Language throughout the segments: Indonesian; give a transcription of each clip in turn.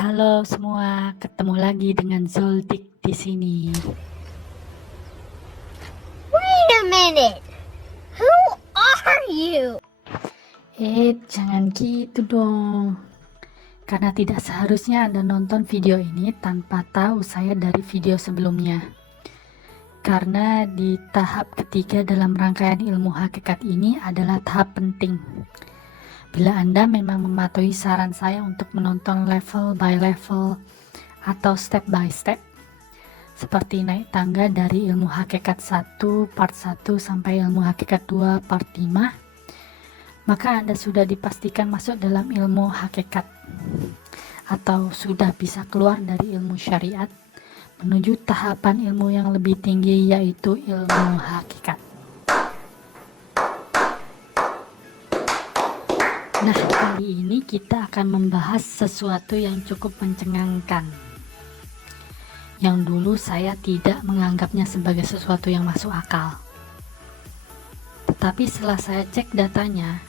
Halo semua, ketemu lagi dengan Zoldik di sini. Wait a minute. Who are you? Jangan gitu dong. Karena tidak seharusnya Anda nonton video ini tanpa tahu saya dari video sebelumnya. Karena di tahap ketiga dalam rangkaian ilmu hakikat ini adalah tahap penting. Bila Anda memang mematuhi saran saya untuk menonton level by level atau step by step, seperti naik tangga dari ilmu hakikat 1 part 1 sampai ilmu hakikat 2 part 5, maka Anda sudah dipastikan masuk dalam ilmu hakikat atau sudah bisa keluar dari ilmu syariat menuju tahapan ilmu yang lebih tinggi, yaitu ilmu hakikat. Nah, kali ini kita akan membahas sesuatu yang cukup mencengangkan, yang dulu saya tidak menganggapnya sebagai sesuatu yang masuk akal. Tetapi setelah saya cek datanya,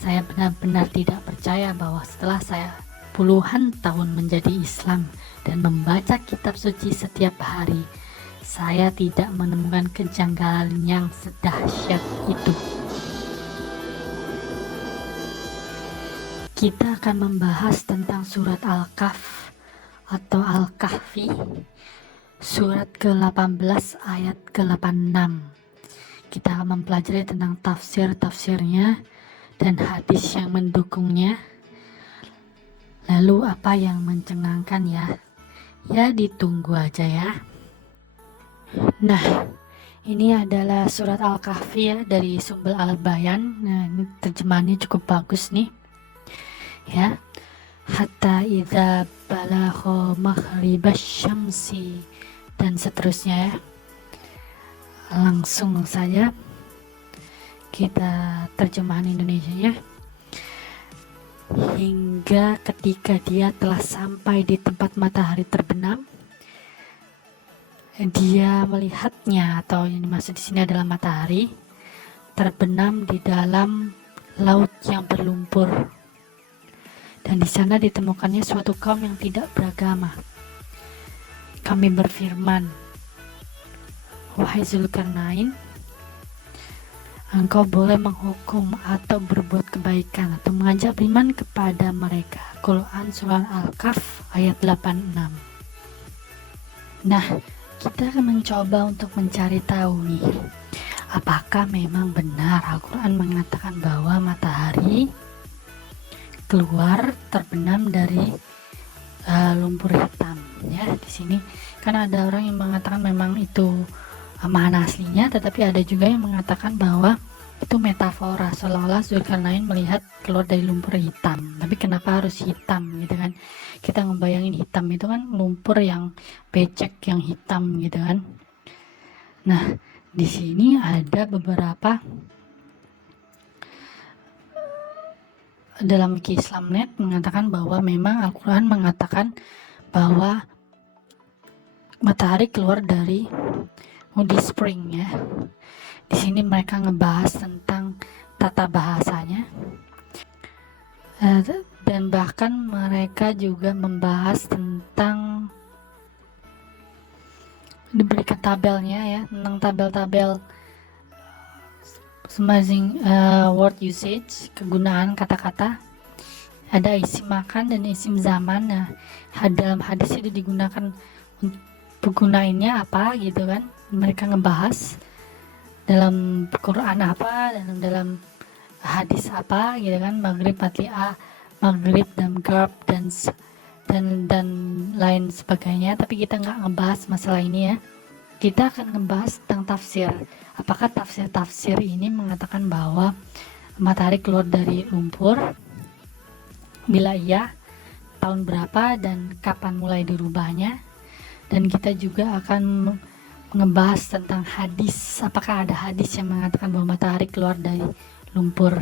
saya benar-benar tidak percaya bahwa setelah saya puluhan tahun menjadi Islam dan membaca kitab suci setiap hari, saya tidak menemukan kejanggalan yang sedahsyat itu. Kita akan membahas tentang surat Al-Kahf atau Al-Kahfi, surat ke-18 ayat ke-86. Kita akan mempelajari tentang tafsir-tafsirnya dan hadis yang mendukungnya. Lalu apa yang mencengangkan ya? Ya ditunggu aja ya. Nah, ini adalah surat Al-Kahfi ya, dari Sumbul Al-Bayan. Nah, ini terjemahannya cukup bagus nih. Ya. Hatta idza balagha maghribasy syamsi dan seterusnya ya. Langsung saja kita terjemahan Indonesianya. Hingga ketika dia telah sampai di tempat matahari terbenam, dia melihatnya, atau yang dimaksud di sini adalah matahari terbenam di dalam laut yang berlumpur. Dan di sana ditemukannya suatu kaum yang tidak beragama. Kami berfirman, wahai Zulkarnain, engkau boleh menghukum atau berbuat kebaikan atau mengajak beriman kepada mereka. Quran surah Al-Kahf ayat 86. Nah, kita akan mencoba untuk mencari tahu nih, apakah memang benar Al-Quran mengatakan bahwa matahari keluar terbenam dari lumpur hitam ya. Di sini kan ada orang yang mengatakan memang itu makna aslinya, tetapi ada juga yang mengatakan bahwa itu metafora, seolah-olah Zulkarnain melihat keluar dari lumpur hitam. Tapi kenapa harus hitam gitu kan? Kita ngebayangin hitam itu kan lumpur yang becek, yang hitam gitu kan. Nah, di sini ada beberapa dalam Islamnet mengatakan bahwa memang Al-Quran mengatakan bahwa matahari keluar dari Moody Spring ya. Di sini mereka ngebahas tentang tata bahasanya, dan bahkan mereka juga membahas tentang, diberikan tabelnya ya, tentang tabel-tabel masing word usage, kegunaan kata-kata. Ada isim makan dan isim zaman. Nah, dalam hadis itu digunakan penggunaannya apa gitu kan. Mereka ngebahas dalam Quran apa, dan dalam hadis apa gitu kan. Maghrib, matli'ah, maghrib dan garb dan lain sebagainya. Tapi kita nggak ngebahas masalah ini ya. Kita akan ngebahas tentang tafsir. Apakah tafsir-tafsir ini mengatakan bahwa matahari keluar dari lumpur? Bila iya, tahun berapa dan kapan mulai dirubahnya? Dan kita juga akan ngebahas tentang hadis. Apakah ada hadis yang mengatakan bahwa matahari keluar dari lumpur?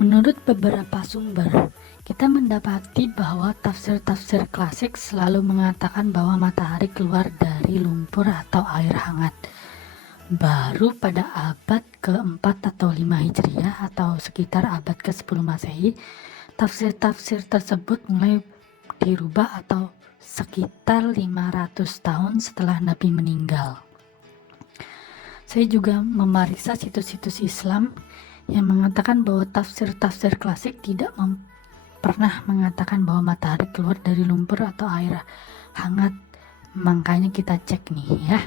Menurut beberapa sumber, kita mendapati bahwa tafsir-tafsir klasik selalu mengatakan bahwa matahari keluar dari lumpur atau air hangat. Baru pada abad ke-4 atau 5 Hijriah atau sekitar abad ke-10 Masehi, Tafsir-tafsir tersebut mulai dirubah atau sekitar 500 tahun setelah Nabi meninggal. Saya juga memeriksa situs-situs Islam yang mengatakan bahwa tafsir-tafsir klasik tidak pernah mengatakan bahwa matahari keluar dari lumpur atau air hangat. Makanya kita cek nih ya.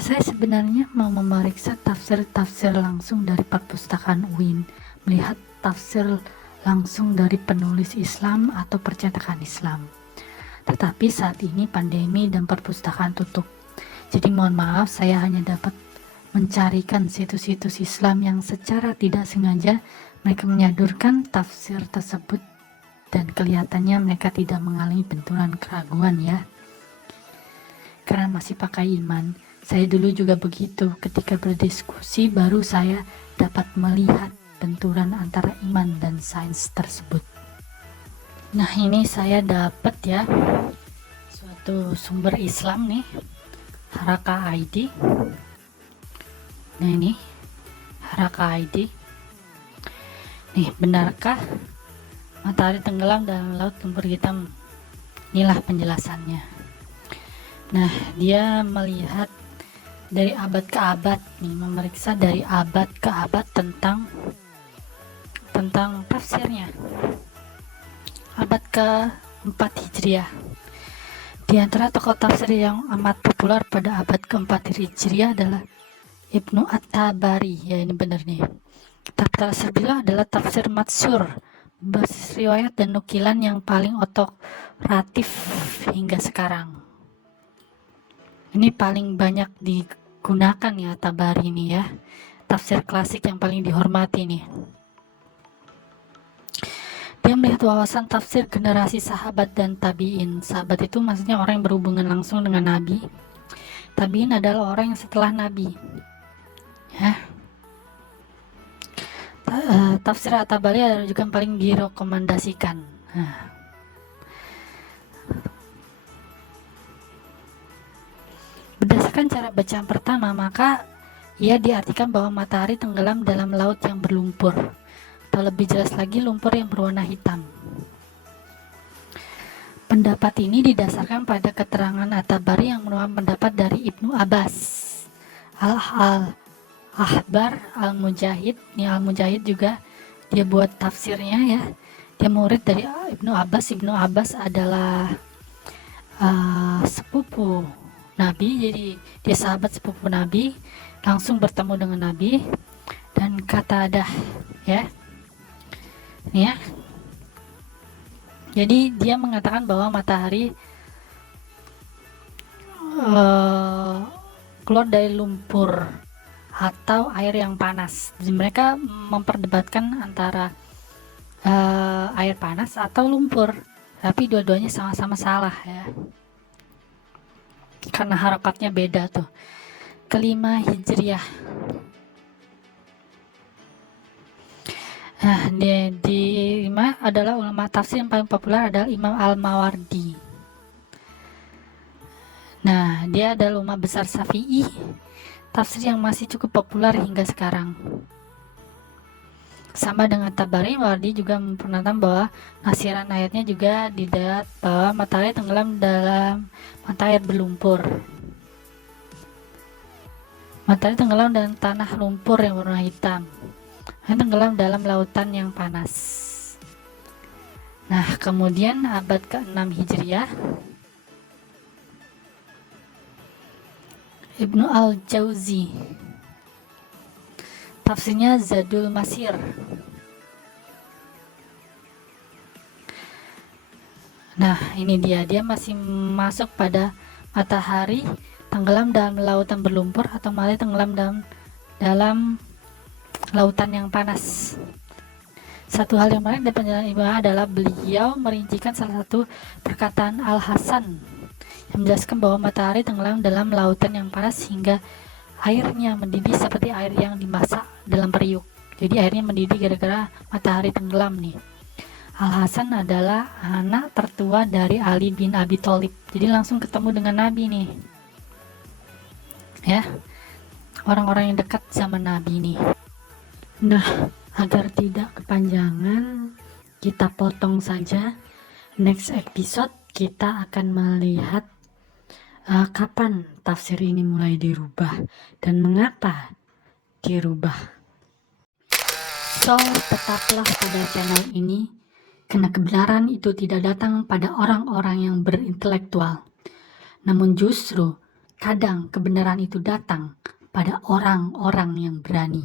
Saya sebenarnya mau memeriksa tafsir-tafsir langsung dari perpustakaan UIN, melihat tafsir langsung dari penulis Islam atau percetakan Islam. Tetapi saat ini pandemi dan perpustakaan tutup. Jadi mohon maaf, saya hanya dapat mencarikan situs-situs Islam yang secara tidak sengaja mereka menyodorkan tafsir tersebut dan kelihatannya mereka tidak mengalami benturan keraguan ya. Karena masih pakai iman. Saya dulu juga begitu, ketika berdiskusi baru saya dapat melihat benturan antara iman dan sains tersebut. Nah, ini saya dapat ya suatu sumber Islam nih, Haraka ID. Nah ini Haraka ID. Nih, benarkah matahari tenggelam dalam laut lumpur hitam? Inilah penjelasannya. Nah, dia melihat dari abad ke abad nih, memeriksa dari abad ke abad tentang tafsirnya. Abad ke-4 Hijriah. Di antara tokoh tafsir yang amat populer pada abad ke-4 Hijriah adalah Ibnu At-Tabari. Ya, ini benar nih. Tafsir beliau adalah tafsir matsur, berbasis riwayat dan nukilan yang paling otoratif hingga sekarang. Ini paling banyak digunakan ya Tabari ini ya, tafsir klasik yang paling dihormati nih. Dia melihat wawasan tafsir generasi sahabat dan tabi'in. Sahabat itu maksudnya orang yang berhubungan langsung dengan Nabi. Tabi'in adalah orang yang setelah Nabi ya. Tafsir At-Tabari adalah juga yang paling direkomendasikan. Berdasarkan cara bacaan pertama, maka ia diartikan bahwa matahari tenggelam dalam laut yang berlumpur, atau lebih jelas lagi lumpur yang berwarna hitam. Pendapat ini didasarkan pada keterangan At-Tabari yang merupakan pendapat dari Ibnu Abbas, Al-Ahbar, Al-Mujahid. Ini Al-Mujahid juga dia buat tafsirnya ya. Dia murid dari Ibnu Abbas. Ibnu Abbas adalah sepupu Nabi, jadi dia sahabat sepupu Nabi, langsung bertemu dengan Nabi. Dan Qatadah ya, ini ya, jadi dia mengatakan bahwa matahari keluar dari lumpur atau air yang panas. Jadi mereka memperdebatkan antara air panas atau lumpur, tapi dua-duanya sama-sama salah ya, karena harokatnya beda tuh. Kelima Hijriah. Nah, di lima adalah ulama tafsir yang paling populer adalah Imam Al-Mawardi. Nah, dia adalah ulama besar Syafi'i, tafsir yang masih cukup populer hingga sekarang. Sama dengan Tabari, Mawardi juga memperkenalkan bahwa nasiran ayatnya juga didat bahwa matahari tenggelam dalam mata air berlumpur. Matahari tenggelam dalam tanah lumpur yang berwarna hitam. Tenggelam dalam lautan yang panas. Nah, kemudian abad ke-6 Hijriah, Ibnu Al-Jauzi, tafsirnya Zadul Masir. Nah, ini dia masih masuk pada matahari tenggelam dalam lautan berlumpur atau matahari tenggelam dalam lautan yang panas. Satu hal yang menarik dari penjelasan Ibnu adalah beliau merincikan salah satu perkataan Al-Hasan yang menjelaskan bahwa matahari tenggelam dalam lautan yang panas hingga airnya mendidih seperti air yang dimasak dalam periuk. Jadi airnya mendidih gara-gara matahari tenggelam nih. Al-Hasan adalah anak tertua dari Ali bin Abi Thalib. Jadi langsung ketemu dengan Nabi nih. Ya. Orang-orang yang dekat zaman Nabi nih. Nah, Agar tidak kepanjangan, kita potong saja. Next episode kita akan melihat kapan tafsir ini mulai dirubah dan mengapa dirubah. So, tetaplah pada channel ini, karena kebenaran itu tidak datang pada orang-orang yang berintelektual, namun justru kadang kebenaran itu datang pada orang-orang yang berani.